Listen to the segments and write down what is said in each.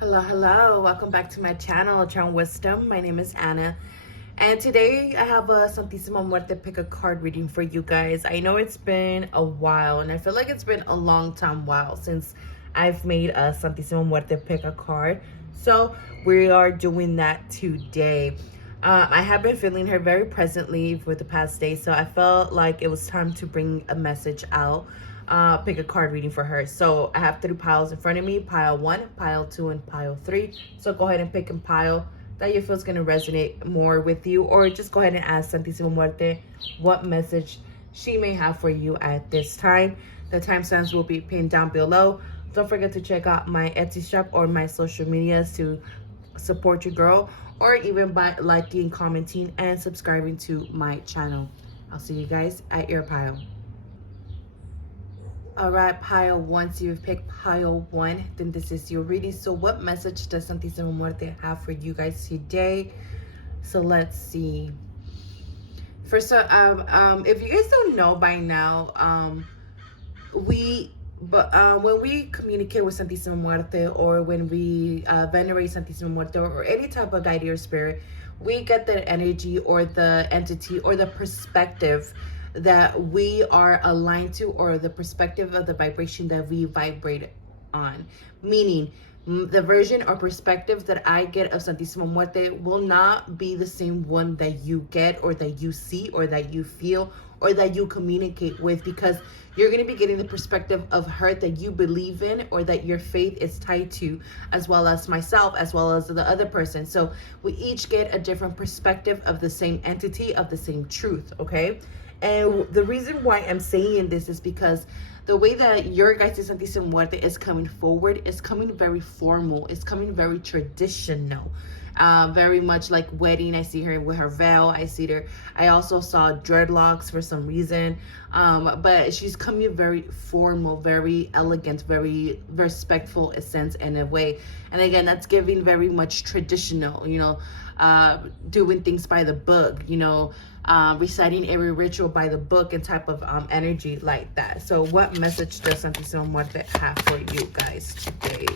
Hello. Welcome back to my channel, Charmedwisdom Wisdom. My name is Anna. And today I have a Santísima Muerte pick a card reading for you guys. I know it's been a while, and I feel like it's been a long time while since I've made a Santísima Muerte pick a card. So we are doing that today. I have been feeling her very presently for the past day, so I felt like it was time to bring a message out, pick a card reading for her. So I have 3 piles in front of me, pile 1, pile 2, and pile 3. So go ahead and pick a pile that you feel is going to resonate more with you, or just go ahead and ask Santísima Muerte what message she may have for you at this time. The timestamps will be pinned down below. Don't forget to check out my Etsy shop or my social medias to support your girl, or even by liking, commenting, and subscribing to my channel. I'll see you guys at your pile. All right, pile 1. So you've picked pile 1, then this is your reading. So what message does Santísima Muerte have for you guys today? So let's see. First, if you guys don't know by now, when we communicate with Santísima Muerte, or when we venerate Santísima Muerte, or any type of guide or spirit, we get the energy or the entity or the perspective that we are aligned to, or the perspective of the vibration that we vibrate on. Meaning, the version or perspective that I get of Santísima Muerte will not be the same one that you get, or that you see, or that you feel, or that you communicate with, because you're going to be getting the perspective of her that you believe in, or that your faith is tied to, as well as myself, as well as the other person. So we each get a different perspective of the same entity, of the same truth, okay? And the reason why I'm saying this is because the way that your guys' Santísima Muerte is coming forward is coming very formal. It's coming very traditional. Very much like wedding. I see her with her veil. I also saw dreadlocks for some reason. But she's coming very formal, very elegant, very respectful in a sense and a way. And again, that's giving very much traditional, doing things by the book, reciting every ritual by the book, and type of energy like that. So what message does Santísima Muerte have for you guys today?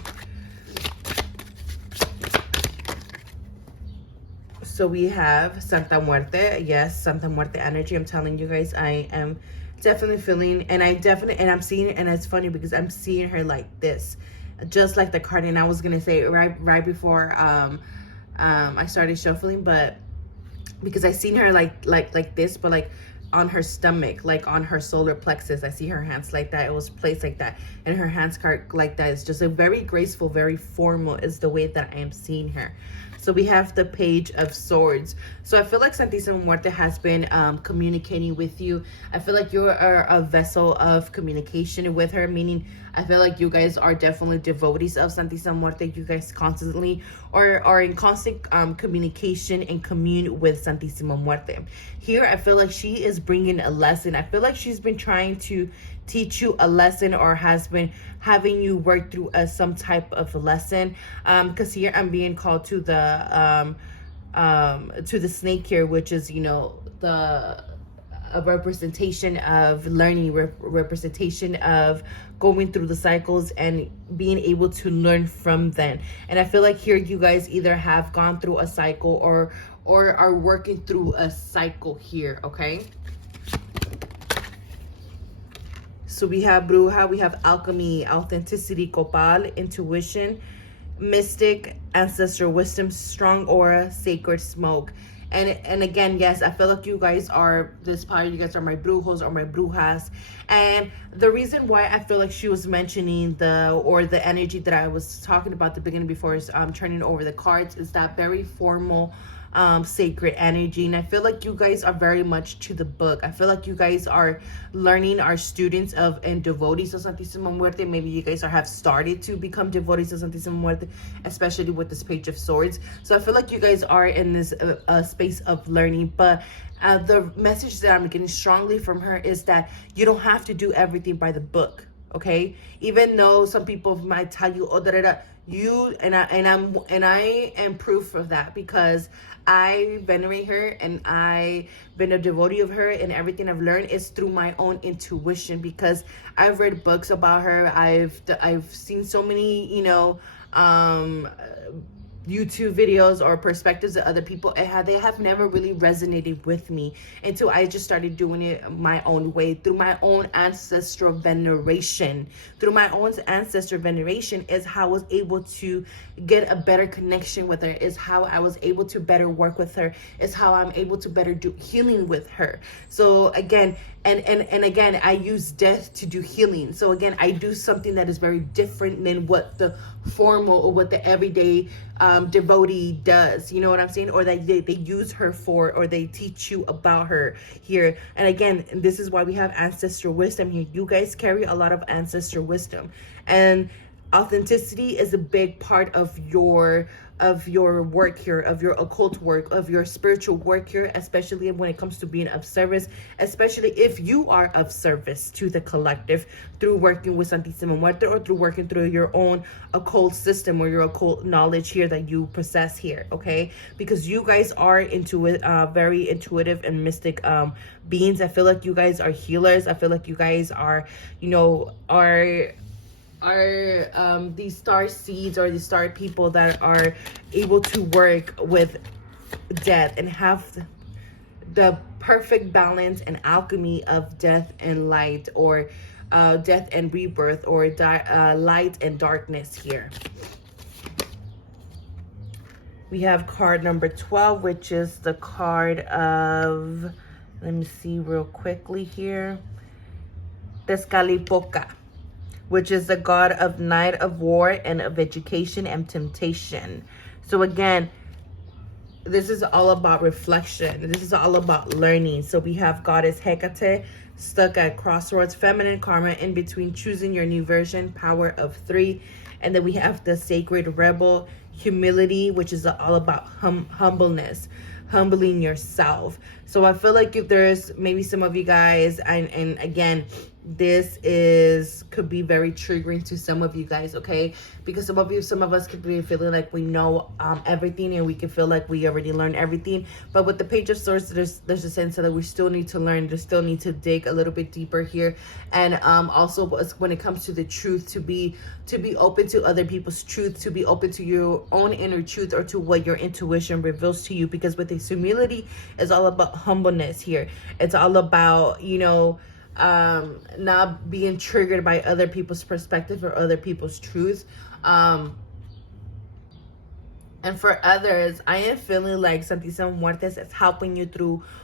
So we have Santa Muerte. Yes, Santa Muerte energy. I'm telling you guys, I am definitely feeling, and I'm seeing it, and it's funny because I'm seeing her like this, just like the card. And I was gonna say right before I started shuffling, but because I seen her like this, but like on her stomach, like on her solar plexus. I see her hands like that. It was placed like that, and her hands card like that. It's just a very graceful, very formal is the way that I am seeing her. So we have the Page of Swords. So I feel like Santísima Muerte has been communicating with you. I feel like you are a vessel of communication with her, meaning I feel like you guys are definitely devotees of Santísima Muerte. You guys constantly are in constant communication and commune with Santísima Muerte. Here, I feel like she is bringing a lesson. I feel like she's been trying to teach you a lesson, or has been having you work through some type of lesson. Because here I'm being called to the snake here, which is a representation of learning, representation of going through the cycles and being able to learn from them. And I feel like here you guys either have gone through a cycle, or are working through a cycle here, okay? So we have Bruja, we have Alchemy, Authenticity, Copal, Intuition, Mystic, Ancestral Wisdom, Strong Aura, Sacred Smoke. And again, yes, I feel like you guys are you guys are my brujos or my brujas. And the reason why I feel like she was mentioning the energy that I was talking about at the beginning before turning over the cards is that very formal, sacred energy. And I feel like you guys are very much to the book. I feel like you guys are learning, are students of and devotees of Santísima Muerte. Maybe you guys have started to become devotees of Santísima Muerte, especially with this Page of Swords. So I feel like you guys are in this space of learning. But the message that I'm getting strongly from her is that you don't have to do everything by the book. Okay, even though some people might tell you, oh, you and I am proof of that, because I venerate her and I've been a devotee of her, and everything I've learned is through my own intuition, because I've read books about her. I've seen so many YouTube videos or perspectives of other people, they have never really resonated with me until I just started doing it my own way, through my own ancestral veneration. Through my own ancestral veneration is how I was able to get a better connection with her, is how I was able to better work with her, is how I'm able to better do healing with her. So again, and again, I use death to do healing. So again, I do something that is very different than what the formal or what the everyday devotee does, you know what I'm saying, or that they use her for, or they teach you about her here. And again, this is why we have ancestral wisdom here. You guys carry a lot of ancestral wisdom, and authenticity is a big part of your work here, of your occult work, of your spiritual work here, especially when it comes to being of service, especially if you are of service to the collective through working with Santísima Muerte, or through working through your own occult system or your occult knowledge here that you possess here, okay? Because you guys are very intuitive and mystic beings. I feel like you guys are healers. I feel like you guys are, these star seeds, or the star people that are able to work with death and have the perfect balance and alchemy of death and light, or death and rebirth, or light and darkness here. We have card number 12, which is the card of, let me see real quickly here, Tezcatlipoca, which is the god of night, of war, and of education and temptation. So again, this is all about reflection. This is all about learning. So we have Goddess Hecate, stuck at crossroads, feminine karma, in between, choosing your new version, power of 3. And then we have the sacred rebel, humility, which is all about humbleness, humbling yourself. So I feel like if there's maybe some of you guys, and again, this could be very triggering to some of you guys, okay? Because some of us could be feeling like we know everything, and we can feel like we already learned everything. But with the Page of Swords, there's a sense that we still need to learn, we still need to dig a little bit deeper here. And also when it comes to the truth, to be open to other people's truth, to be open to your own inner truth, or to what your intuition reveals to you. Because with this humility, is all about humbleness here. It's all about, not being triggered by other people's perspective or other people's truth. And for others, I am feeling like Santísima Muertes is helping you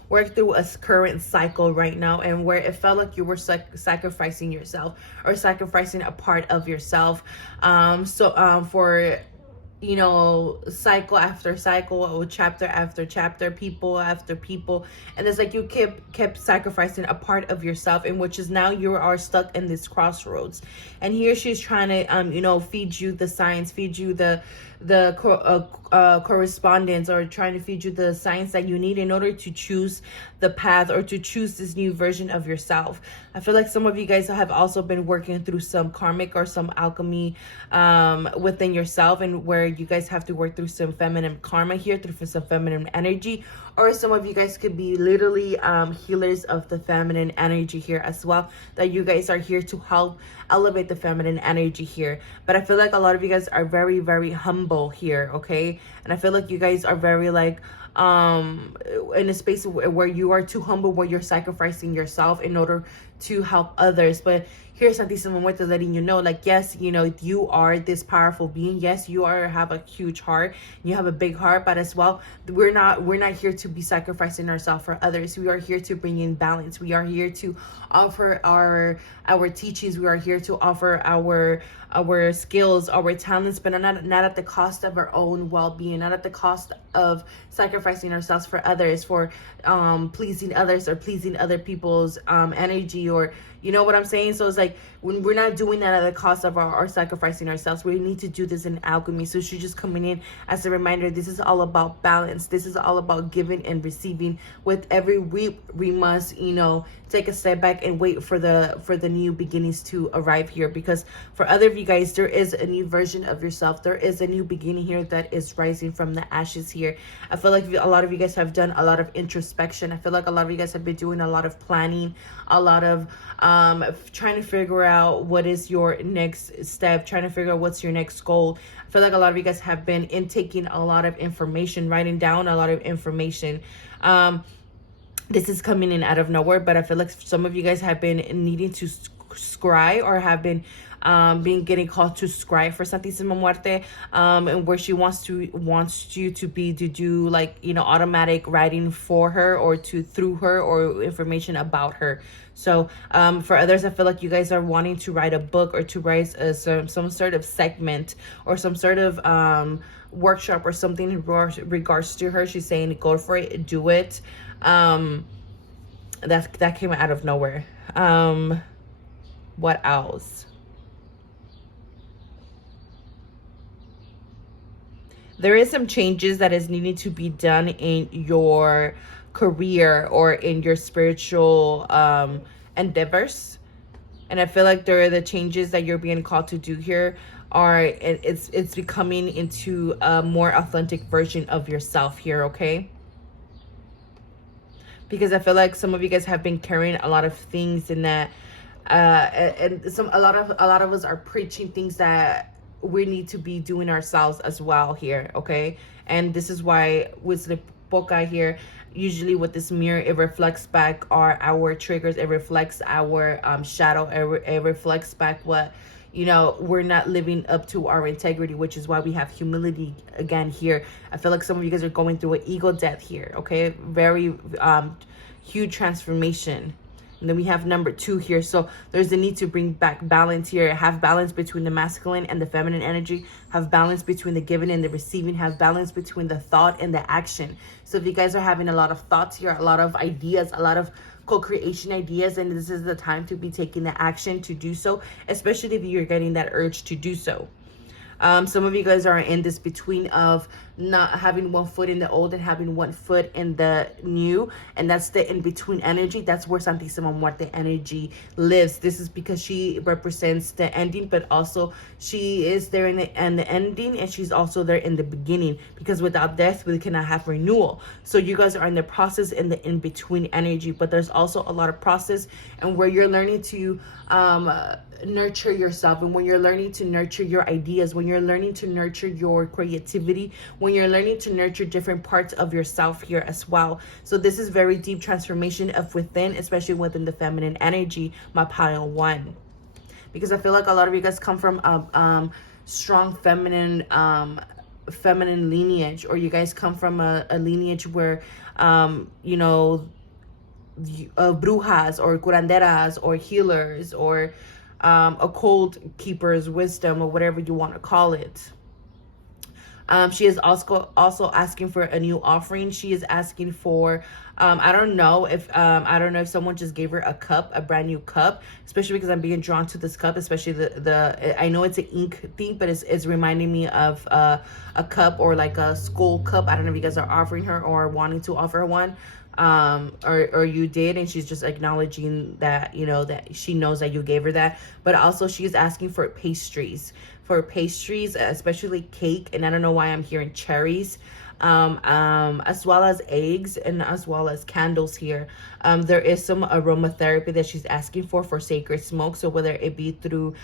work through a current cycle right now, and where it felt like you were sacrificing yourself, or sacrificing a part of yourself. For cycle after cycle, or chapter after chapter, people after people, and it's like you kept sacrificing a part of yourself, in which is now you are stuck in this crossroads. And here she's trying to feed you the science, feed you the correspondence, or trying to feed you the science that you need in order to choose the path, or to choose this new version of yourself. I feel like some of you guys have also been working through some karmic or some alchemy within yourself, and where you guys have to work through some feminine karma here, through some feminine energy. Or some of you guys could be literally healers of the feminine energy here as well, that you guys are here to help elevate the feminine energy here. But I feel like a lot of you guys are very, very humble here, okay? And I feel like you guys are very like in a space where you are too humble, where you're sacrificing yourself in order to help others. But here's Santísima Muerte letting you know, like, yes, you are this powerful being. Yes, you have a huge heart, you have a big heart, but as well, we're not here to be sacrificing ourselves for others. We are here to bring in balance. We are here to offer our teachings. We are here to offer our skills, our talents, but not at the cost of our own well-being, not at the cost of sacrificing ourselves for others, for pleasing others, or pleasing other people's energy, or you know what I'm saying? So it's like, when we're not doing that at the cost of our sacrificing ourselves, we need to do this in alchemy. So she's just coming in as a reminder, this is all about balance. This is all about giving and receiving. With every week, we must, take a step back and wait for the new beginnings to arrive here. Because for other of you you guys, there is a new version of yourself. There is a new beginning here that is rising from the ashes here. I feel like a lot of you guys have done a lot of introspection. I feel like a lot of you guys have been doing a lot of planning, a lot of trying to figure out what is your next step, trying to figure out what's your next goal. I feel like a lot of you guys have been intaking a lot of information, writing down a lot of information. This is coming in out of nowhere, but I feel like some of you guys have been needing to scry, or have been getting called to scry for Santísima Muerte, and where she wants you to do like, you know, automatic writing for her, or through her, or information about her. So for others, I feel like you guys are wanting to write a book, or to write some sort of segment, or some sort of workshop, or something in regards to her. She's saying go for it, do it. That came out of nowhere. What else? There is some changes that is needing to be done in your career, or in your spiritual endeavors. And I feel like there are the changes that you're being called to do here it's becoming into a more authentic version of yourself here, okay? Because I feel like some of you guys have been carrying a lot of things in that and a lot of us are preaching things that we need to be doing ourselves as well here, okay? And this is why with the Poca here, usually with this mirror, it reflects back our triggers, it reflects our shadow, it reflects back what, you know, we're not living up to our integrity, which is why we have humility again here. I feel like some of you guys are going through an ego death here, okay? Very huge transformation. And then we have number 2 here. So there's a need to bring back balance here. Have balance between the masculine and the feminine energy. Have balance between the giving and the receiving. Have balance between the thought and the action. So if you guys are having a lot of thoughts here, a lot of ideas, a lot of co-creation ideas, and this is the time to be taking the action to do so, especially if you're getting that urge to do so. Some of you guys are in this between of not having one foot in the old and having one foot in the new, and that's the in-between energy. That's where Santísima Muerte energy lives. This is because she represents the ending, but also she is there in the ending, and she's also there in the beginning, because without death we cannot have renewal. So you guys are in the process, in the in-between energy, but there's also a lot of process and where you're learning to nurture yourself, and when you're learning to nurture your ideas, when you're learning to nurture your creativity, when you're learning to nurture different parts of yourself here as well. So this is very deep transformation of within, especially within the feminine energy, my pile 1. Because I feel like a lot of you guys come from strong feminine lineage, or you guys come from a lineage where you know, brujas or curanderas or healers or occult keepers, wisdom, or whatever you want to call it. She is also asking for a new offering. She is asking for I don't know if someone just gave her a cup, a brand new cup, especially because I'm being drawn to this cup, especially the I know it's an ink thing, but it's reminding me of a cup, or like a skull cup. I don't know if you guys are offering her or wanting to offer her one, or you did, and she's just acknowledging that, you know, that she knows that you gave her that. But also she's asking for pastries, especially cake, and I don't know why I'm hearing cherries, as well as eggs, and as well as candles here. There is some aromatherapy that she's asking for sacred smoke. So whether it be through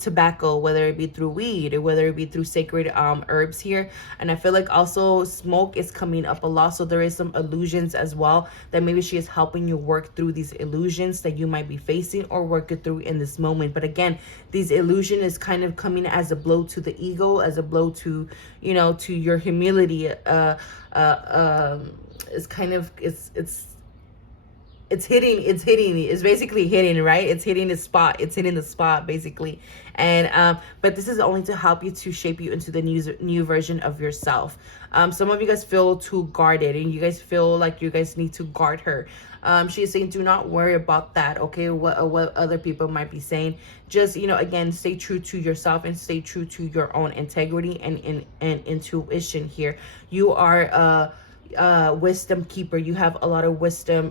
tobacco, whether it be through weed, or whether it be through sacred herbs here. And I feel like also smoke is coming up a lot. So there is some illusions as well, that maybe she is helping you work through these illusions that you might be facing or work it through in this moment. But again, these illusion is kind of coming as a blow to the ego, as a blow to, you know, to your humility. It's kind of, it's basically hitting, right? It's hitting the spot basically. And but this is only to help you, to shape you into the new version of yourself. Some of you guys feel too guarded, and you guys feel like you guys need to guard her. She is saying, do not worry about that, okay? What other people might be saying. Just, you know, again, stay true to yourself and stay true to your own integrity and intuition here. You are wisdom keeper. You have a lot of wisdom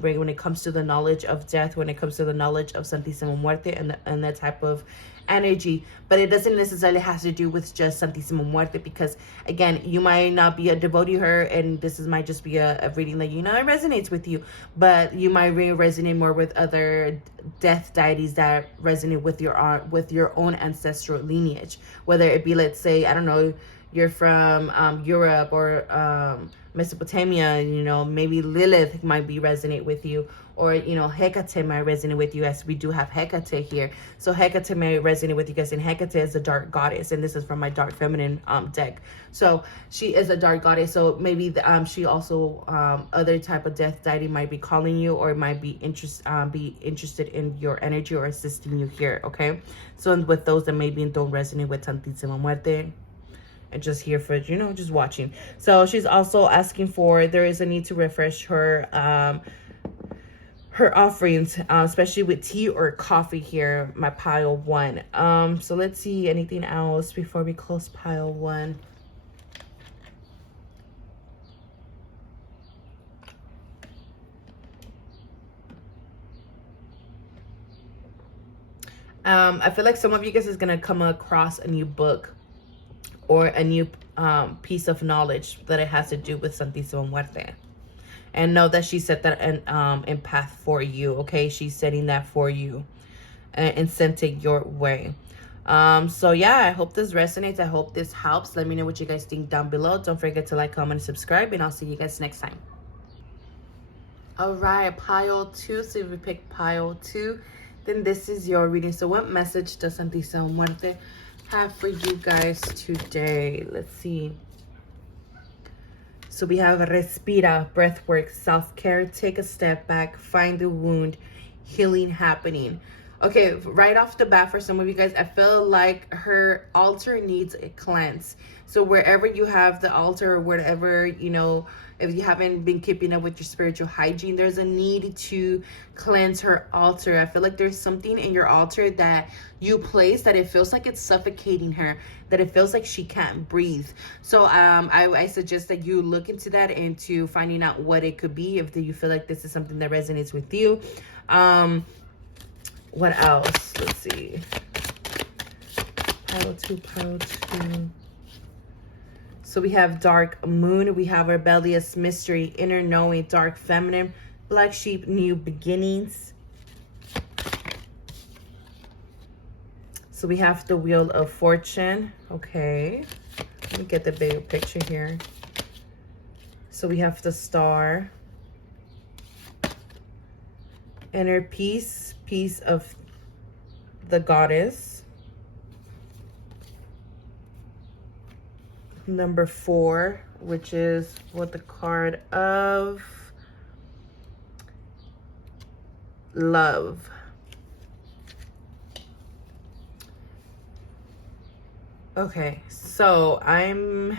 when it comes to the knowledge of death, when it comes to the knowledge of Santísima Muerte, and that type of energy, but it doesn't necessarily have to do with just Santísima Muerte, because again, you might not be a devotee to her, and this might just be a reading that it resonates with you, but you might resonate more with other death deities that resonate with your own ancestral lineage, whether it be, let's say, I don't know, you're from Europe or Mesopotamia, maybe Lilith might resonate with you, or Hecate might resonate with you, as we do have Hecate here. So Hecate may resonate with you guys, and Hecate is a dark goddess, and this is from my dark feminine deck. So she is a dark goddess. So maybe she also other type of death deity might be calling you, or might be interested in your energy or assisting you here. Okay, so with those that maybe don't resonate with Santísima Muerte, and just here for just watching. So she's also asking for, there is a need to refresh her her offerings, especially with tea or coffee here, my pile 1. So let's see anything else before we close pile 1. I feel like some of you guys is gonna come across a new book or a new piece of knowledge that it has to do with Santísima Muerte. And know that she set that in path for you, okay? She's setting that for you and sent it your way. So yeah, I hope this resonates. I hope this helps. Let me know what you guys think down below. Don't forget to like, comment, and subscribe, and I'll see you guys next time. All right, pile 2. So if we pick pile 2, then this is your reading. So what message does Santísima Muerte have for you guys today? Let's see. So we have respira, breathwork, self-care, take a step back, find the wound, healing happening. Okay, right off the bat, for some of you guys, I feel like her altar needs a cleanse. So wherever you have the altar, or wherever, if you haven't been keeping up with your spiritual hygiene, there's a need to cleanse her altar. I feel like there's something in your altar that you place that it feels like it's suffocating her, that it feels like she can't breathe. So I suggest that you look into that, into finding out what it could be, if you feel like this is something that resonates with you. What else? Let's see. Pile 2. So we have dark moon, we have rebellious mystery, inner knowing, dark feminine, black sheep, new beginnings. So we have the wheel of fortune. Okay, let me get the bigger picture here. So we have the star, inner peace, piece of the goddess. Number 4, which is what the card of love. Okay, so I'm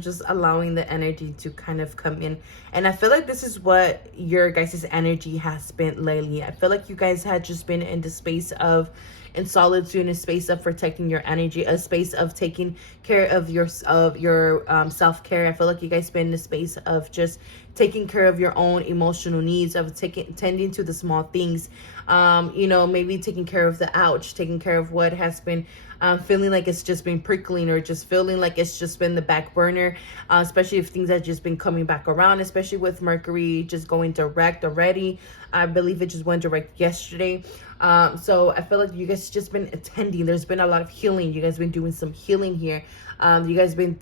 just allowing the energy to kind of come in, and I feel like this is what your guys' energy has been lately. I feel like you guys had just been in the space of in solitude, a space of protecting your energy, a space of taking care of your self-care. I feel like you guys been in the space of just taking care of your own emotional needs, of tending to the small things, maybe taking care of the ouch, taking care of what has been feeling like it's just been prickling, or just feeling like it's just been the back burner, especially if things have just been coming back around, especially with Mercury just going direct already. I believe it just went direct yesterday. So I feel like you guys just been attending. There's been a lot of healing. You guys been doing some healing here. You guys been,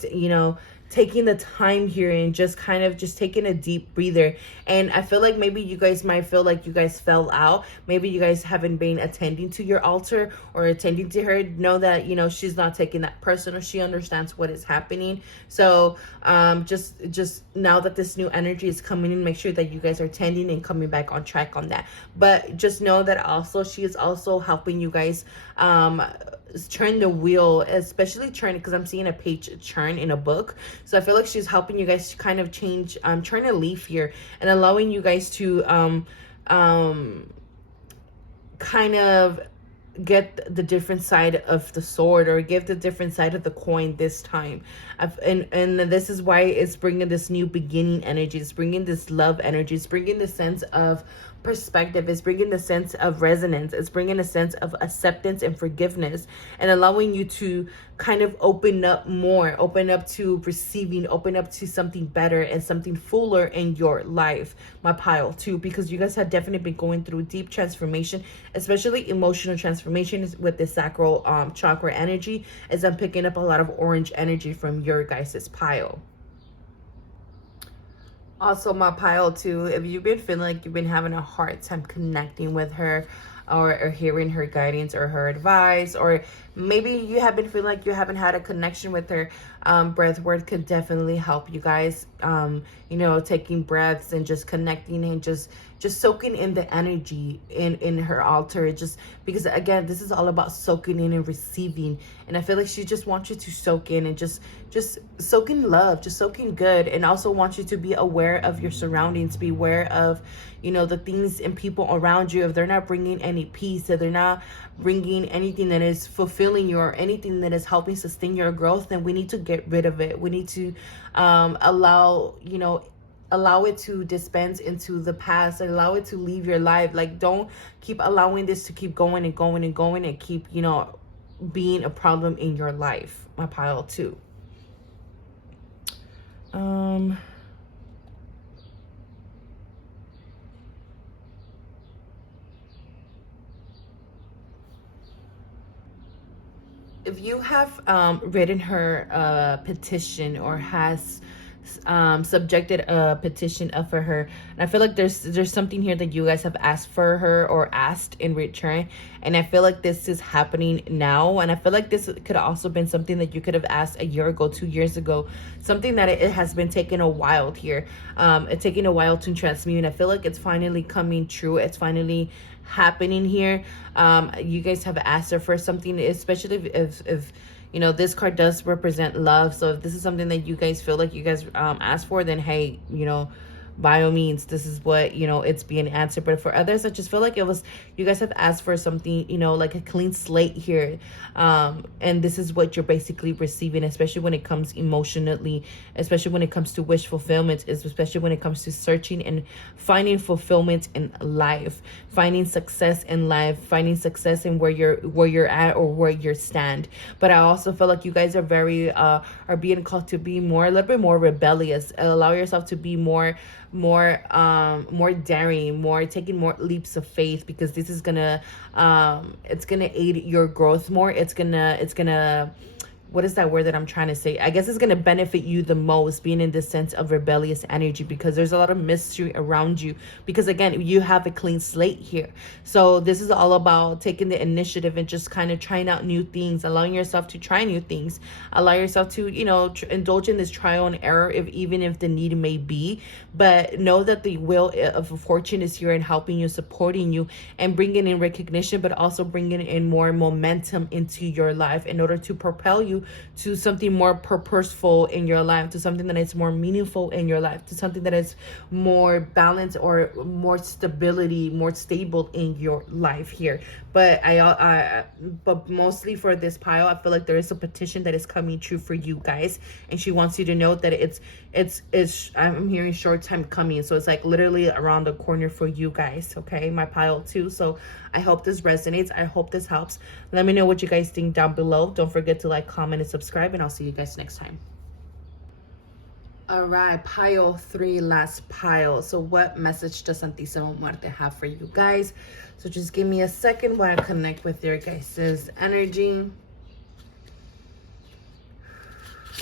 taking the time here and just kind of just taking a deep breather. And I feel like maybe you guys might feel like you guys fell out. Maybe you guys haven't been attending to your altar or attending to her. Know that, she's not taking that personal. She understands what is happening. So just now that this new energy is coming in, make sure that you guys are attending and coming back on track on that. But just know that also she is also helping you guys turn the wheel, especially turn, because I'm seeing a page turn in a book. So I feel like she's helping you guys to kind of change, turn a leaf here, and allowing you guys to kind of get the different side of the sword, or give the different side of the coin this time. And this is why it's bringing this new beginning energy. It's bringing this love energy. It's bringing the sense of perspective. It's bringing a sense of resonance. It's bringing a sense of acceptance and forgiveness, and allowing you to kind of open up more, open up to receiving, open up to something better and something fuller in your life, my pile too, because you guys have definitely been going through deep transformation, especially emotional transformation with the sacral chakra energy, as I'm picking up a lot of orange energy from your guys's pile. Also, my pile too, if you've been feeling like you've been having a hard time connecting with her, or hearing her guidance or her advice, or maybe you have been feeling like you haven't had a connection with her, breath work could definitely help you guys. You know, taking breaths and just connecting and just soaking in the energy in her altar, just because again, this is all about soaking in and receiving. And I feel like she just wants you to soak in and just soak in love, just soak in good, and also wants you to be aware of your surroundings, be aware of, you know, the things and people around you. If they're not bringing any peace, if they're not bringing anything that is fulfilling you or anything that is helping sustain your growth, then we need to get rid of it. We need to allow it to dispense into the past, and allow it to leave your life. Like, don't keep allowing this to keep going and going and going and keep, you know, being a problem in your life, my pile too. If you have written her petition or has subjected a petition up for her, and I feel like there's something here that you guys have asked for her or asked in return, and I feel like this is happening now. And I feel like this could have also been something that you could have asked a year ago, 2 years ago, something that it has been taking a while here. It's taking a while to transmute, and I feel like it's finally coming true. It's finally happening here. You guys have asked her for something, especially if you know, this card does represent love. So if this is something that you guys feel like you guys asked for, then hey, you know, by all means, this is what, you know, it's being answered. But for others, I just feel like it was, you guys have asked for something, you know, like a clean slate here. And this is what you're basically receiving, especially when it comes emotionally, especially when it comes to wish fulfillment, especially when it comes to searching and finding fulfillment in life, finding success in life, finding success in where you're at or where you stand. But I also feel like you guys are very are being called to be more, a little bit more rebellious. Allow yourself to be more daring, more taking more leaps of faith, because this is gonna it's gonna aid your growth more. It's gonna what is that word that I'm trying to say? I guess it's going to benefit you the most, being in this sense of rebellious energy, because there's a lot of mystery around you, because again, you have a clean slate here. So this is all about taking the initiative and just kind of trying out new things, allowing yourself to try new things, allow yourself to, you know, indulge in this trial and error, even if the need may be. But know that the will of fortune is here and helping you, supporting you, and bringing in recognition, but also bringing in more momentum into your life in order to propel you to something more purposeful in your life, to something that is more meaningful in your life, to something that is more balanced or more stability, more stable in your life here. But but mostly for this pile, I feel like there is a petition that is coming true for you guys, and she wants you to know that it's I'm hearing short time coming, so it's like literally around the corner for you guys. Okay, my pile too. So I hope this resonates. I hope this helps. Let me know what you guys think down below. Don't forget to like, comment, and subscribe, and I'll see you guys next time. All right, pile 3, last pile. So what message does Santísima Muerte have for you guys? So just give me a second while I connect with your guys' energy.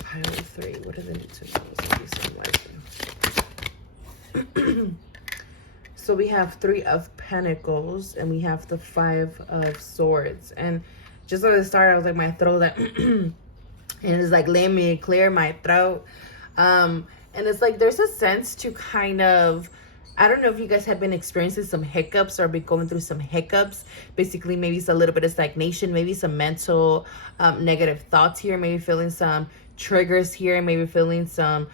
Pile 3, what does it need to know? Santísima Muerte. So we have 3 of Pentacles, and we have the 5 of Swords. And just at the start, I was like, my throat, that and it's like, let me clear my throat. And it's like, there's a sense to kind of, I don't know if you guys have been experiencing some hiccups or been going through some hiccups. Basically, maybe it's a little bit of stagnation, maybe some mental negative thoughts here, maybe feeling some triggers here, maybe feeling some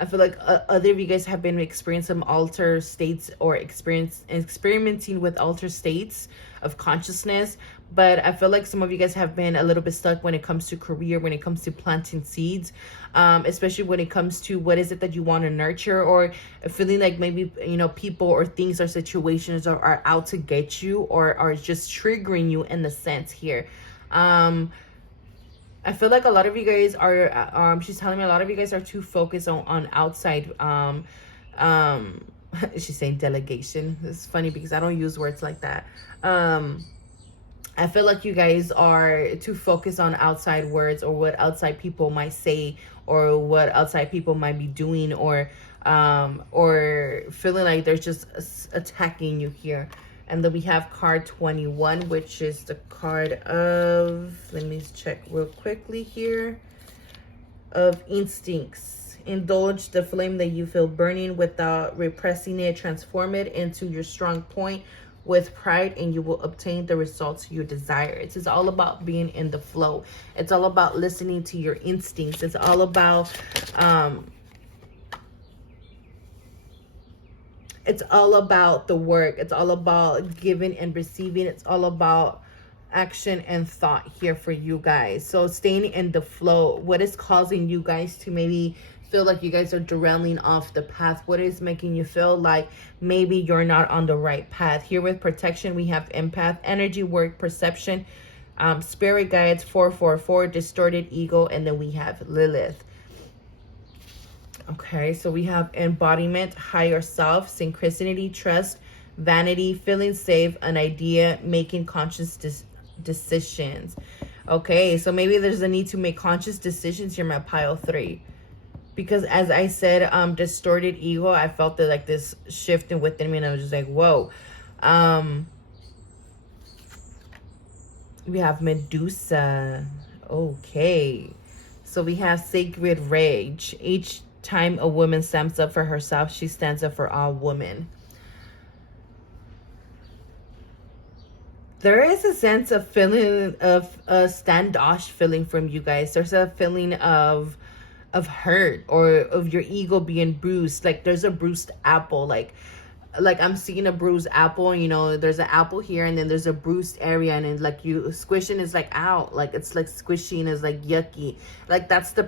I feel like other of you guys have been experiencing some altered states or experimenting with altered states of consciousness. but I feel like some of you guys have been a little bit stuck when it comes to career, when it comes to planting seeds, especially when it comes to what is it that you want to nurture, or feeling like maybe, you know, people or things or situations are out to get you, or are just triggering you in the sense here. I feel like a lot of you guys are, she's telling me a lot of you guys are too focused on outside, she's saying delegation. It's funny because I don't use words like that. I feel like you guys are too focused on outside words, or what outside people might say, or what outside people might be doing, or feeling like they're just attacking you here. And then we have card 21, which is the card of, let me check real quickly here, of instincts. Indulge the flame that you feel burning without repressing it. Transform it into your strong point with pride, and you will obtain the results you desire. It's all about being in the flow. It's all about listening to your instincts. It's all about it's all about the work. It's all about giving and receiving. It's all about action and thought here for you guys. So staying in the flow. What is causing you guys to maybe feel like you guys are derailing off the path? What is making you feel like maybe you're not on the right path? Here with protection, we have empath, energy, work, perception, spirit guides, 444, distorted ego, and then we have Lilith. Okay, so we have embodiment, higher self, synchronicity, trust, vanity, feeling safe, an idea, making conscious decisions. Okay, so maybe there's a need to make conscious decisions here, my pile 3. Because as I said, distorted ego, I felt that like this shifting within me, and I was just like, whoa. We have Medusa. Okay. So we have sacred rage. Each time a woman stands up for herself, she stands up for all women. There is a sense of feeling of a standoff feeling from you guys. There's a feeling of hurt, or of your ego being bruised. Like there's a bruised apple, like I'm seeing a bruised apple, and you know there's an apple here, and then there's a bruised area, and then like you squishing is like out, like it's like squishing is like yucky. Like that's the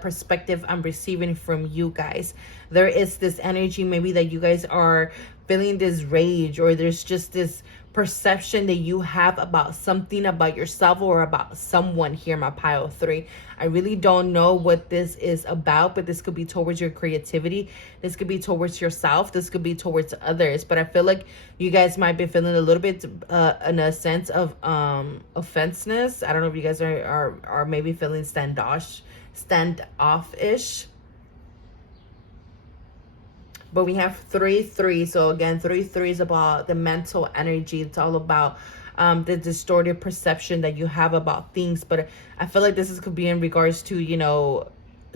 perspective I'm receiving from you guys. There is this energy maybe that you guys are feeling this rage, or there's just this perception that you have about something about yourself or about someone here, my pile 3. I really don't know what this is about, but this could be towards your creativity. This could be towards yourself. This could be towards others. But I feel like you guys might be feeling a little bit in a sense of offenseness. I don't know if you guys are maybe feeling standoffish. But we have 3-3. So again, 3-3 is about the mental energy. It's all about the distorted perception that you have about things. But I feel like this could be in regards to, you know,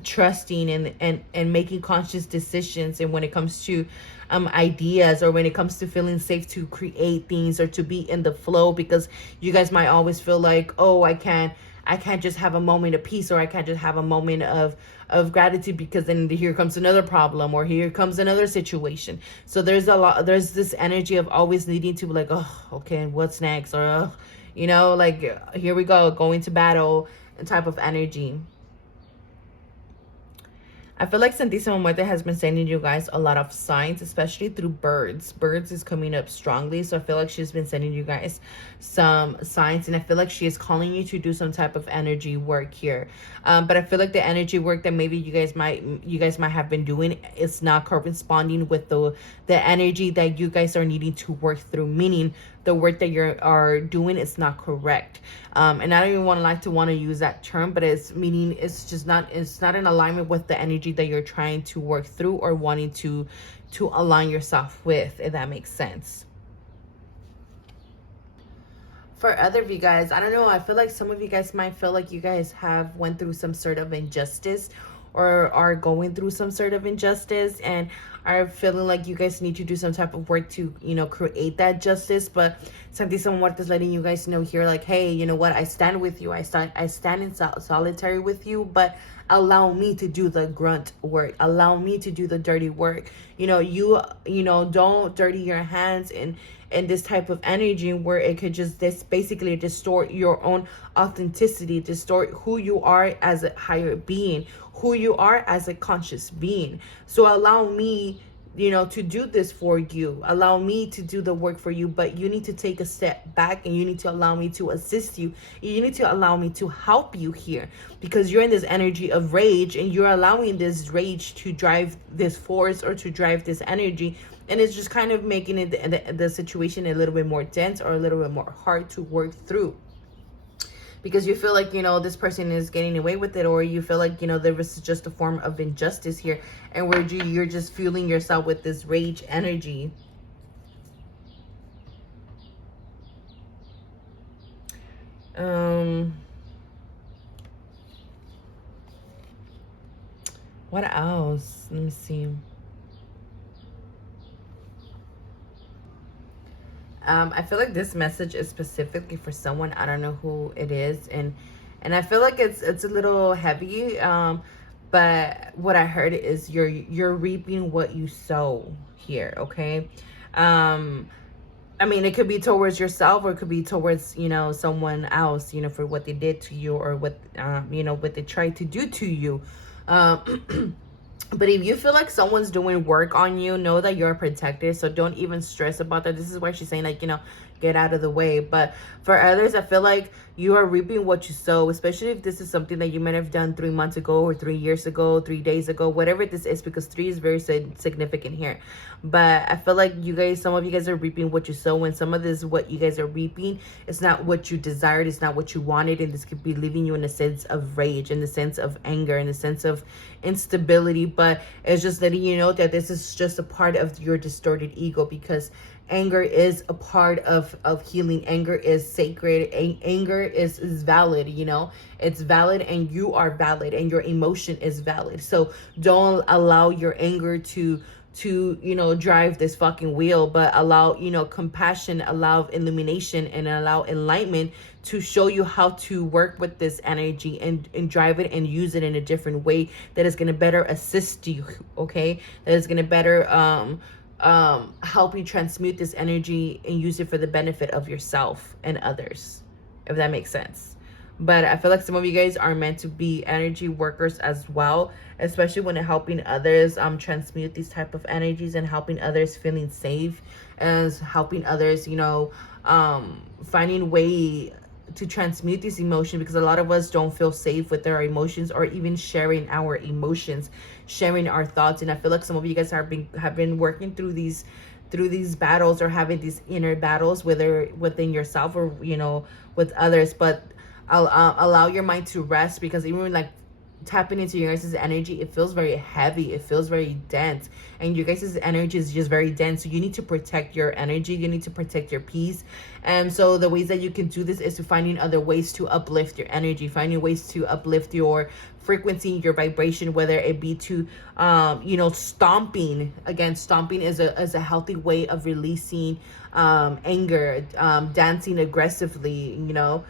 trusting and making conscious decisions. And when it comes to ideas, or when it comes to feeling safe to create things or to be in the flow, because you guys might always feel like, oh, I can't just have a moment of peace, or I can't just have a moment of gratitude, because then here comes another problem, or here comes another situation. So there's this energy of always needing to be like, oh, okay, what's next? Or, you know, like, here we go, going to battle type of energy. I feel like Santísima Muerte has been sending you guys a lot of signs, especially through birds. Birds is coming up strongly. So I feel like she's been sending you guys some signs. And I feel like she is calling you to do some type of energy work here. But I feel like the energy work that maybe you guys might have been doing is not corresponding with the energy that you guys are needing to work through. Meaning the work that you are doing is not correct. And I don't even want to use that term, but it's not in alignment with the energy that you're trying to work through or wanting to align yourself with, if that makes sense. For other of you guys, I don't know, I feel like some of you guys might feel like you guys have went through some sort of injustice, or are going through some sort of injustice. And are feeling like you guys need to do some type of work to, you know, create that justice. But Santísima Muerte is letting you guys know here, like, hey, you know what, I stand with you. I stand in solitary with you, but allow me to do the grunt work. Allow me to do the dirty work. You know, you know, don't dirty your hands in this type of energy where it could just basically distort your own authenticity, distort who you are as a higher being, who you are as a conscious being. So allow me, you know, to do this for you. Allow me to do the work for you, but you need to take a step back and you need to allow me to assist you. You need to allow me to help you here, because you're in this energy of rage and you're allowing this rage to drive this force or to drive this energy. And it's just kind of making it the situation a little bit more dense or a little bit more hard to work through, because you feel like, you know, this person is getting away with it, or you feel like, you know, there was just a form of injustice here, and where you're just fueling yourself with this rage energy. What else? Let me see. I feel like this message is specifically for someone. I don't know who it is, and I feel like it's a little heavy. But what I heard is you're reaping what you sow here. Okay. I mean, it could be towards yourself, or it could be towards, you know, someone else, you know, for what they did to you, or what you know, what they tried to do to you. But if you feel like someone's doing work on you, know that you're protected. So don't even stress about that. This is why she's saying, like, you know, get out of the way. But for others, I feel like you are reaping what you sow, especially if this is something that you might have done 3 months ago, or 3 years ago, 3 days ago, whatever this is, because 3 is very significant here. But I feel like you guys, some of you guys are reaping what you sow, and some of this, what you guys are reaping, it's not what you desired, it's not what you wanted, and this could be leaving you in a sense of rage, in the sense of anger, in the sense of instability. But it's just letting you know that this is just a part of your distorted ego, because anger is a part of healing. Anger is sacred. Anger is valid, you know. It's valid, and you are valid, and your emotion is valid. So don't allow your anger to you know, drive this fucking wheel, but allow, you know, compassion, allow illumination, and allow enlightenment to show you how to work with this energy and drive it and use it in a different way that is going to better assist you. Okay, that is going to better help you transmute this energy and use it for the benefit of yourself and others, if that makes sense. But I feel like some of you guys are meant to be energy workers as well, especially when helping others transmute these type of energies, and helping others feeling safe, as helping others, you know, finding way to transmute these emotions, because a lot of us don't feel safe with our emotions, or even sharing our emotions, sharing our thoughts. And I feel like some of you guys have been working through these battles, or having these inner battles, whether within yourself or, you know, with others. But allow your mind to rest, because even like tapping into your guys' energy, it feels very heavy, it feels very dense, and your guys' energy is just very dense. So you need to protect your energy, you need to protect your peace. And so the ways that you can do this is to finding other ways to uplift your energy, finding ways to uplift your frequency, your vibration, whether it be to you know, stomping. Again, stomping is a healthy way of releasing anger, dancing aggressively, you know,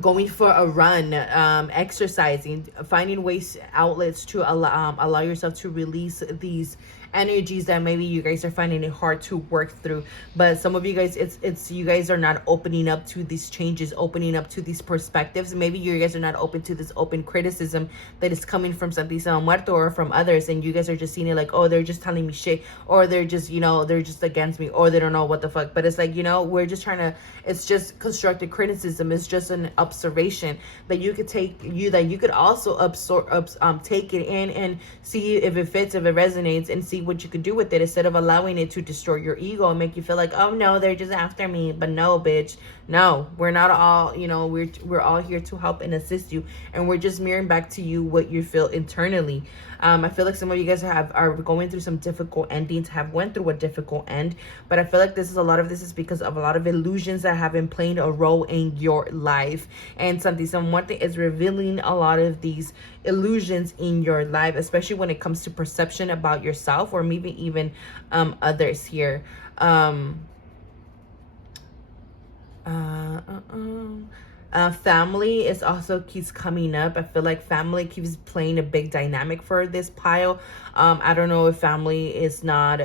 going for a run, exercising, finding ways, outlets to allow yourself to release these energies that maybe you guys are finding it hard to work through. But some of you guys, it's you guys are not opening up to these changes, opening up to these perspectives. Maybe you guys are not open to this open criticism that is coming from Santísima Muerte or from others, and you guys are just seeing it like, oh, they're just telling me shit, or they're just, you know, they're just against me, or they don't know what the fuck. But it's like, you know, we're just trying to, it's just constructive criticism. It's just an observation that you could that you could also take it in and see if it fits, if it resonates, and see see what you could do with it, instead of allowing it to destroy your ego and make you feel like, oh no, they're just after me. But no, bitch, no, we're not all, you know, we're all here to help and assist you, and we're just mirroring back to you what you feel internally. I feel like some of you guys are going through some difficult endings, have went through a difficult end, but I feel like a lot of this is because of a lot of illusions that have been playing a role in your life, and Santísima Muerte is revealing a lot of these illusions in your life, especially when it comes to perception about yourself, or maybe even others here. Family is also keeps coming up. I feel like family keeps playing a big dynamic for this pile. I don't know if family is not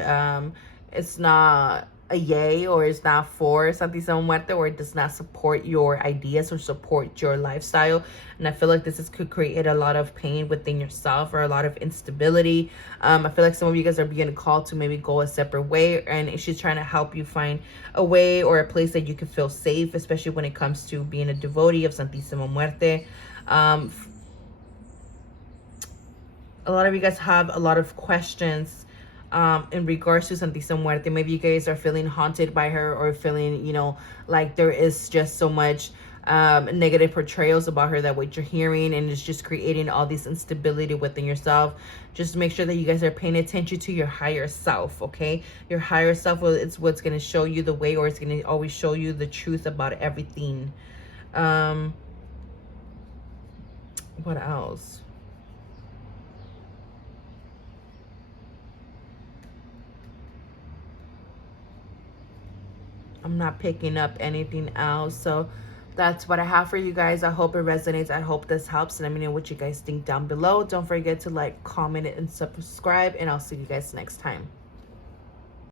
it's not a yay, or it's not for Santísima Muerte, or it does not support your ideas or support your lifestyle. And I feel like could create a lot of pain within yourself, or a lot of instability. I feel like some of you guys are being called to maybe go a separate way, and she's trying to help you find a way or a place that you can feel safe, especially when it comes to being a devotee of Santísima Muerte. A lot of you guys have a lot of questions in regards to Santísima Muerte. Maybe you guys are feeling haunted by her, or feeling, you know, like there is just so much negative portrayals about her that what you're hearing, and it's just creating all this instability within yourself. Just make sure that you guys are paying attention to your higher self, okay? Your higher self, it's what's going to show you the way, or it's going to always show you the truth about everything. What else? I'm not picking up anything else. So that's what I have for you guys. I hope it resonates. I hope this helps. And let me know what you guys think down below. Don't forget to like, comment, and subscribe. And I'll see you guys next time.